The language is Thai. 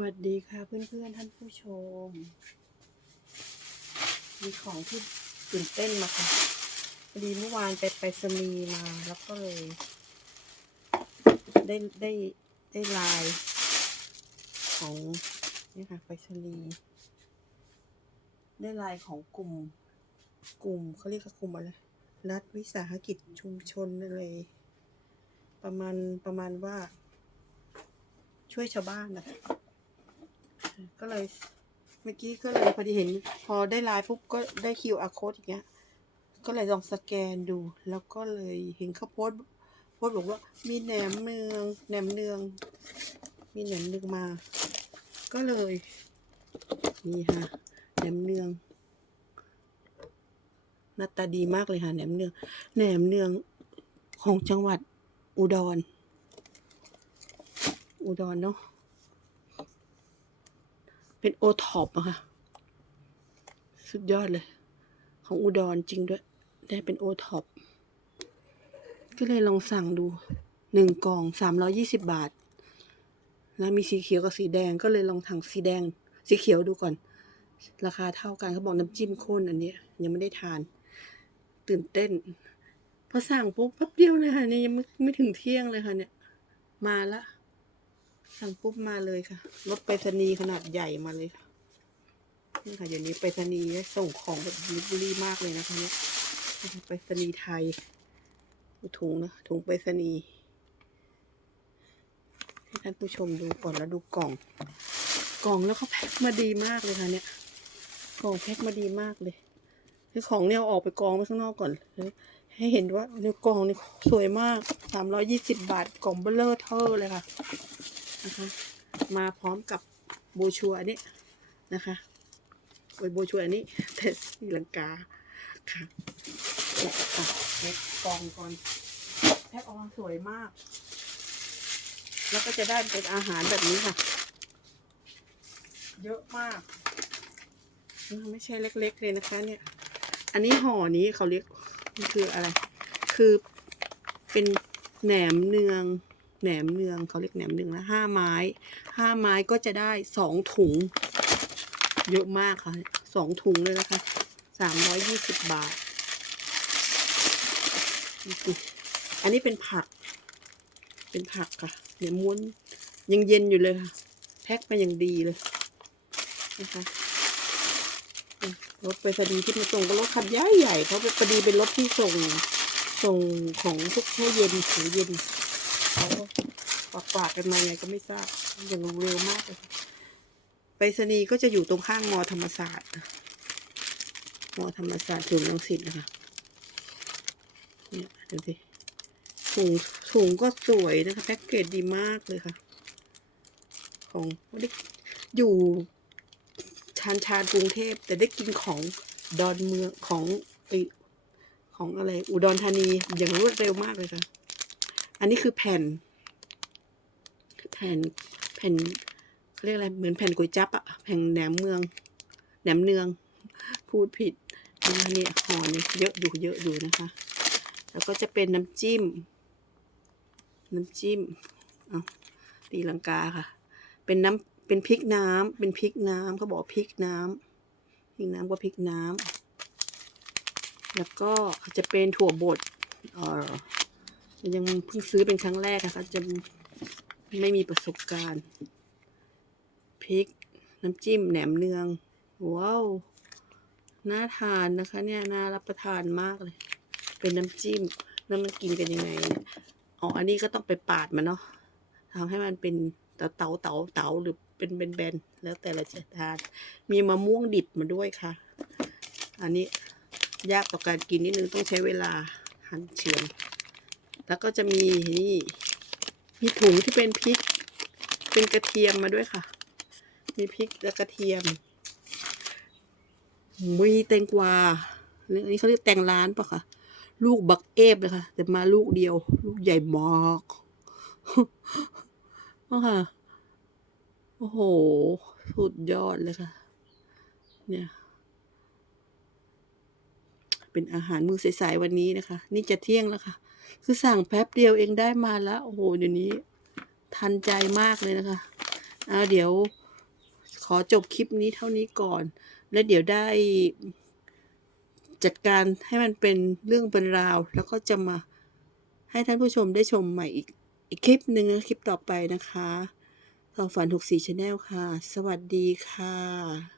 วัสดีค่ะเพื่อนๆท่านผู้ชม มีของที่ตื่นเต้นมาค่ะพอดีเมื่อวานไปไปสนีย์มาแล้วก็เลย ได้ได้ได้ลายของนี่ค่ะไปสนีย์ได้ลายของกลุ่ม กลุ่มเขาเรียกกลุ่มอะไรรัฐวิสาหกิจชุมชนอะไรประมาณประมาณว่าช่วยชาวบ้านนะคะ ก็เลยเมื่อกี้ก็เลยพอดีเห็น พอได้ไลน์ปุ๊บก็ได้ QR code อย่างเงี้ย ก็เลยลองสแกนดู แล้วก็เลยเห็นเขาโพส์โพสบอกว่ามีแหนมเนืองแหนมเนือง มีแหนมเนืองมา ก็เลย นี่ค่ะแหนมเนืองหน้าตาดีมากเลยค่ะแหนมเนืองแหนมเนืองของจังหวัดอุดร อุดรเนาะ เป็นโอท็อปอะค่ะ สุดยอดเลย ของอุดรจริงด้วย ได้เป็นโอท็อปก็เลยลองสั่งดูหนึ่งกล่องสามร้อยี่สิบบาท แล้วมีสีเขียวกับสีแดงก็เลยลองถังสีแดง สีเขียวดูก่อน ราคาเท่ากันเขาบอกน้ำจิ้มข้นอันนี้ ยังไม่ได้ทาน ตื่นเต้นพอสั่งปุ๊บแป๊บเดียวเลยค่ะนี่ยังไม่ไม่ถึงเที่ยงเลยค่ะเนี่ย มาละ สั่งปุ๊บมาเลยค่ะ รถไปรษณีย์ขนาดใหญ่มาเลยค่ะ นี่ค่ะเดี๋ยวนี้ไปรษณีย์ส่งของแบบลิบรี่มากเลยนะคะเนี่ยไปรษณีย์ไทย ถุงนะ ถุงไปรษณีย์ให้ท่านผู้ชมดูก่อนแล้วดูกล่อง กล่องแล้วเขาแพ็คมาดีมากเลยค่ะเนี่ย กล่องแพ็คมาดีมากเลยคือของเนี่ยเอาออกไปกองไว้ข้างนอกก่อน ให้เห็นว่าในกล่องนี่สวยมากสามร้อยี่สิบบาทกล่องเบลเลอร์เทอร์เลยค่ะ นะคะ มาพร้อมกับโบชัวอันนี้นะคะโอ้ยโบชัวอันนี้แต่สีลังกาค่ะเนี่ยค่ะเล็กกองก่อนแพ็คออกมาสวยมาก แล้วก็จะได้เป็นอาหารแบบนี้ค่ะ เยอะมากไม่ใช่เล็ก ๆ เลยนะคะ เนี่ย อันนี้ห่อนี้เขาเรียกคืออะไร คือเป็นแหนมเนือง แหนมเนืองเขาเรียกแหนมเนืองนะห้าไม้ห้าไม้ก็จะได้สองถุง เยอะมากค่ะสองถุงเลยนะคะสามร้อยยี่สิบบาท อันนี้เป็นผัก เป็นผักค่ะเนี่ยม้วนยังเย็นอยู่เลยค่ะ แพ็คมาอย่างดีเลยนะคะรถไปรษณีที่มาส่งก็รถคันใหญ่ใหญ่เขาพอดีเป็นรถที่ส่งส่งของพวกแช่เย็นหรือเย็น เขาปากปากกันมาไงก็ไม่ทราบอย่างเร็วมากเลยไปรษณีย์ก็จะอยู่ตรงข้างมอธรรมศาสตร์มอธรรมศาสตร์ศูนย์รังสิตนะคะเนี่ยดูสิถุงถุงก็สวยนะคะแพ็กเกจดีมากเลยค่ะ ของได้อยู่ชานชานกรุงเทพ แต่ได้กินของดอนเมืองของไอของอะไรอุดรธานีอย่างรวดเร็วมากเลยค่ะ อันนี้คือแผ่น แผ่นแผ่นเขาเรียกอะไรเหมือนแผ่นก๋วยจั๊บอะแผ่นแหนมเมืองแหนมเนือง พูดผิดนะคะเนี่ยห่อนี่เยอะอยู่เยอะอยู่นะคะ แล้วก็จะเป็นน้ำจิ้ม น้ำจิ้มเอาตีลังกาค่ะ เป็นน้ำเป็นพริกน้ำเป็นพริกน้ำเขาบอกพริกน้ำพริกน้ำก็พริกน้ำแล้วก็จะเป็นถั่วบดเอ่อ ยังเพิ่งซื้อเป็นครั้งแรกนะคะจะไม่มีประสบการณ์พริกน้ำจิ้มแหนมเนือง ว้าว น่าทานนะคะ เนี่ยน่ารับประทานมากเลย เป็นน้ำจิ้มแล้วมันกินกันยังไงเนี่ยอ๋ออันนี้ก็ต้องไปปาดมันเนาะทำให้มันเป็นเตาเตาเตาเตาหรือเป็นแบนๆแล้วแต่เราจะทาน มีมะม่วงดิบมาด้วยค่ะ อันนี้ยากต่อการกินนิดนึงต้องใช้เวลาหั่นเฉือน แล้วก็จะมีนี่มีถุงที่เป็นพริก เป็นกระเทียมมาด้วยค่ะ มีพริกและกระเทียม มีแตงกวาอันนี้เขาเรียกแตงร้านปะคะลูกบักเอฟเลยค่ะ แต่มาลูกเดียว ลูกใหญ่มากก็ค่ะโอ้โห สุดยอดเลยค่ะ เนี่ย เป็นอาหารมื้อสๆวันนี้นะคะ นี่จะเที่ยงแล้วค่ะ คือสั่งแป๊บเดียวเองได้มาแล้ว โอ้โหเดี๋ยวนี้ ทันใจมากเลยนะคะเอาเดี๋ยวขอจบคลิปนี้เท่านี้ก่อน แล้วเดี๋ยวได้จัดการให้มันเป็นเรื่องเป็นราว แล้วก็จะมาให้ท่านผู้ชมได้ชมใหม่อีกอีกคลิปหนึ่งนะคลิปต่อไปนะคะทอฝัน64 Channel ค่ะ สวัสดีค่ะ